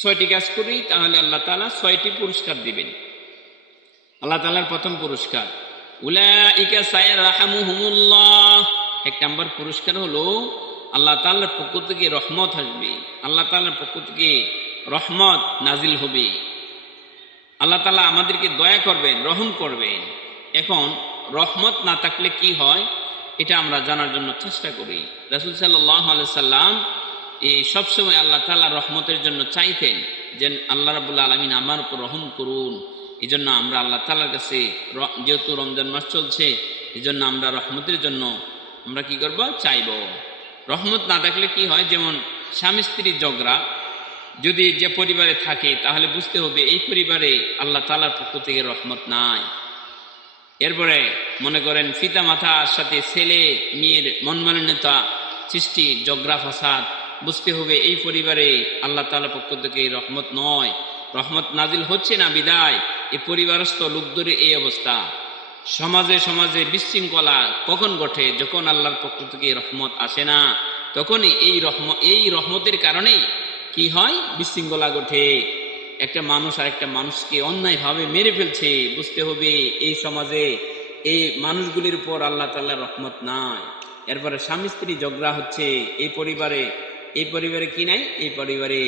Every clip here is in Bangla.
ছয়টি কাজ করি তাহলে আল্লাহ তাআলা 6টি পুরস্কার দিবেন। আল্লাহ তাআলার প্রথম পুরস্কার উলাইকা সায়রাহামুহুমুল্লাহ। 1 নম্বর পুরস্কার হলো আল্লাহ তাআলার পক্ষ থেকে রহমত আসবে, আল্লাহ তাআলার পক্ষ থেকে রহমত নাজিল হবে, আল্লাহ তাআলা আমাদেরকে দয়া করবেন, রহম করবেন। এখন রহমত না থাকলে কি হয় এটা আমরা জানার জন্য চেষ্টা করি। রাসূল সাল্লাল্লাহু আলাইহি সাল্লাম এই সবসময় আল্লাহ তাআলা রহমতের জন্য চাইতেন যে আল্লাহ রাব্বুল আলামিন আমার উপর রহম করুন। এই জন্য আমরা আল্লাহ তাআলার কাছে, যেহেতু রমজান মাস চলছে, এই জন্য আমরা রহমতের জন্য আমরা কি করব, চাইব। রহমত না থাকলে কি হয়, যেমন স্বামী স্ত্রীর ঝগড়া যদি যে পরিবারে থাকে তাহলে বুঝতে হবে এই পরিবারে আল্লাহ তাআলার পক্ষ থেকে রহমত নাই। এরপরে মনে করেন পিতা মাতার সাথে ছেলে মেয়ের মনমালিন্যতা সৃষ্টি, ঝগড়া ফাসাদ, বুঝতে হবে এই পরিবারে আল্লাহ তাআলার পক্ষ থেকে রহমত নয়, রহমত নাজিল হচ্ছে না, বিদায় এই পরিবারস্থ লোকদের এই অবস্থা। সমাজে সমাজে বিশৃঙ্খলা কখন ঘটে, যখন আল্লাহর পক্ষ থেকে রহমত আসে না, তখনই এই রহমতের কারণেই কি হয়, বিশৃঙ্খলা ঘটে। একটা মানুষ আর একটা মানুষকে অন্যায়ভাবে মেরে ফেলছে, বুঝতে হবে এই সমাজে এই মানুষগুলির উপর আল্লাহ তাআলার রহমত নাই। এরপরে স্বামী স্ত্রী ঝগড়া হচ্ছে, এই পরিবারে কি নাই, এই পরিবারে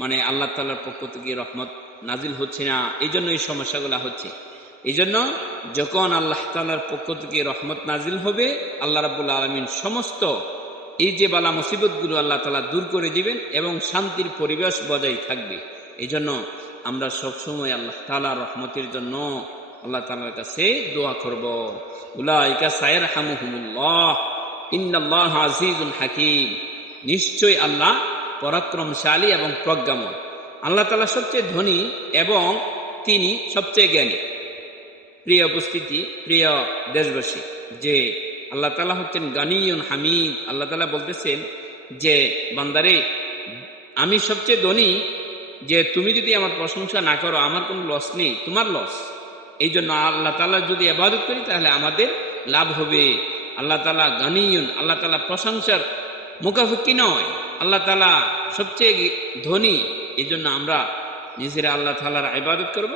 মানে আল্লাহ তাআলার পক্ষ থেকে রহমত নাজিল হচ্ছে না, এই জন্য এই সমস্যাগুলো হচ্ছে। এই জন্য যখন আল্লাহ তাআলার পক্ষ থেকে রহমত নাজিল হবে, আল্লাহ রাব্বুল আলামিন সমস্ত এই যে বালা মুসিবতগুলো আল্লাহ তাআলা দূর করে দিবেন এবং শান্তির পরিবেশ বজায় থাকবে। এই জন্য আমরা সবসময় আল্লাহ তাআলার রহমতের জন্য আল্লাহ তাআলার কাছে দোয়া করব। উলাইকা সায়রহামুহুমুল্লাহ ইন্নাল্লাহা আজিজুন হাকীম। নিশ্চয় আল্লাহ পরাক্রমশালী এবং প্রজ্ঞাময়। আল্লাহ তাআলা সবচেয়ে ধনী এবং তিনি সবচেয়ে জ্ঞানী। প্রিয় উপস্থিতি, প্রিয় দেশবাসী, যে আল্লাহ তাআলা হচ্ছেন গানিয়ুন হামিদ। আল্লাহ তাআলা বলতেছেন যে বান্দারে, আমি সবচেয়ে ধনী, যে তুমি যদি আমার প্রশংসা না করো আমার কোনো লস নেই, তোমার লস। এই জন্য আল্লাহ তাআলা যদি ইবাদত করি তাহলে আমাদের লাভ হবে। আল্লাহ তাআলা গানিয়ুন, আল্লাহ তাআলা প্রশংসার মুখাপেক্ষী নয়, আল্লাহ তাআলা সবচেয়ে ধনী। এই জন্য আমরা নিজেরা আল্লাহ তাআলার ইবাদত করব,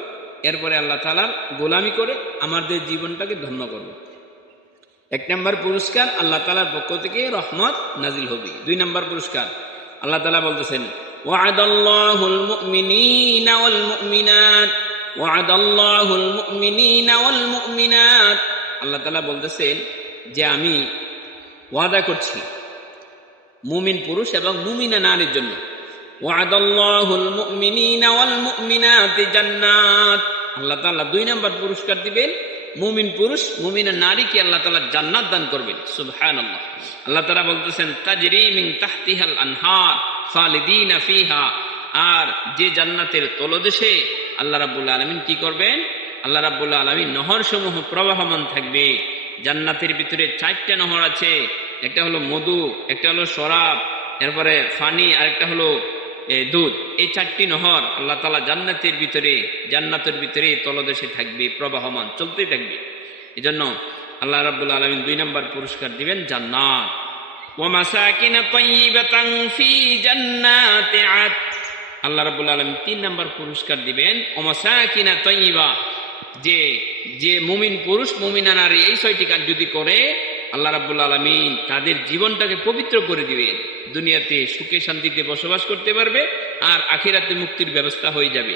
এরপরে আল্লাহ তাআলার গোলামি করে আমাদের জীবনটাকে ধন্য করব। 1 নম্বর পুরস্কার, আল্লাহ তাআলার পক্ষ থেকে রহমত নাজিল হবে। 2 নম্বর পুরস্কার, আল্লাহ তাআলা বলতেছেন ওয়া'দাল্লাহুল মুমিনিনা ওয়াল মুমিনাত, ওয়া'দাল্লাহুল মুমিনিনা ওয়াল মুমিনাত। আল্লাহ তাআলা বলতেছেন যে আমি ওয়াদা করছি মুমিন পুরুষ এবং মুমিনা নারীর জন্য। ওয়া'দাল্লাহুল মুমিনিনা ওয়াল মুমিনাতি জান্নাত। আল্লাহ তাআলা 2 নম্বর পুরস্কার দিবেন, মুমিন পুরুষ মুমিনা নারীকে আল্লাহ তাআলা জান্নাত দান করবেন। সুবহানাল্লাহ। আল্লাহ তাআলা বলতেছেন তাজরি মিন তাহতিহাল আনহার খালিদিনা ফিহা। আর যে জান্নাতের তলদেশে আল্লাহ রাব্বুল আলামিন কি করবেন, আল্লাহ রাব্বুল আলামিন নহরসমূহ প্রবাহমান থাকবে। জান্নাতের ভিতরে 4টা নহর আছে, একটা হলো মধু, একটা হলো শরাব, এরপরে ফানি, আর একটা হলো দুধ। এই 4টি নহর আল্লাহ তাআলা জান্নাতের ভিতরে তলদেশে থাকবে, প্রবাহমান চলতেই থাকবে। এই জন্য আল্লাহ রাব্বুল আলামিন 2 নম্বর পুরস্কার দিবেন জান্নাত। ওয়া মাসাকিন তাইয়্যিবাতান ফি জান্নাতি আদ। আল্লাহ রাব্বুল আলামিন 3 নম্বর পুরস্কার দিবেন ওয়া মাসাকিন তাইয়্যিবা। যে মুমিন পুরুষ মুমিনা নারী এই 6টি কাজ যদি করে, আল্লাহ রাব্বুল আলামিন তাদের জীবনটাকে পবিত্র করে দিবেন। দুনিয়াতে সুখে শান্তিতে বসবাস করতে পারবে, আর আখিরাতে মুক্তির ব্যবস্থা হয়ে যাবে।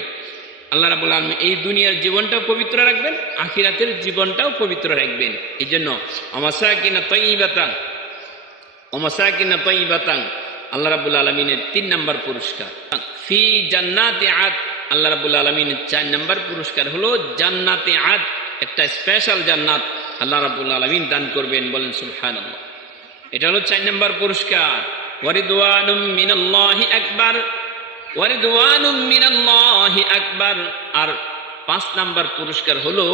আল্লাহ রাব্বুল আলামিন এই দুনিয়ার জীবনটাও পবিত্র রাখবেন, আখিরাতের জীবনটাও পবিত্র রাখবেন। এই জন্য ওমাসাকিনা তাইয়্যিবাতান আল্লাহ রাব্বুল আলামিনের 3 নম্বর পুরস্কার। ফি জান্নাতি আদ। আল্লাহ রাব্বুল আলামিনের 4 নম্বর পুরস্কার হলো জান্নাতে আদ, একটা স্পেশাল জান্নাত আল্লাহ রাব্বুল আলামিন দান করবেন। বলেন সুবহানাল্লাহ। এটা হলো 4 নম্বর পুরস্কার। ওয়ারিদওয়ানুম মিনাল্লাহি আকবার, ওয়ারিদওয়ানুম মিনাল্লাহি আকবার। আর 5 নম্বর পুরস্কার হলো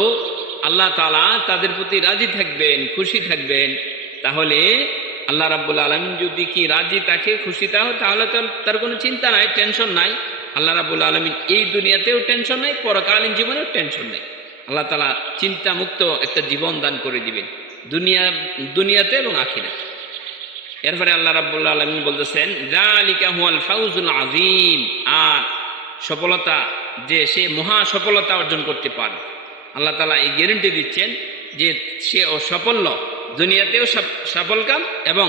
আল্লাহ তাআলা তাদের প্রতি রাজি থাকবেন, খুশি থাকবেন। তাহলে আল্লাহ রাব্বুল আলামিন যদি কি রাজি থাকে, খুশি তাহলে তো তার কোনো চিন্তা নাই, টেনশন নাই। আল্লাহ রাব্বুল আলামিন এই দুনিয়াতেও টেনশন নাই, পরকালীন জীবনেও টেনশন নাই। আল্লাহ তাআলা চিন্তা মুক্ত একটা জীবন দান করে দিবেন দুনিয়াতে এবং আখিরাতে। এরপরে আল্লাহ রাব্বুল আলামিন বলতেছেন যালিকা হুয়াল ফাউজুল আযীম। আর সফলতা, যে সে মহা সফলতা অর্জন করতে পারে। আল্লাহ তাআলা এই গ্যারেন্টি দিচ্ছেন যে সে সাফল্য দুনিয়াতেও সফলকাম এবং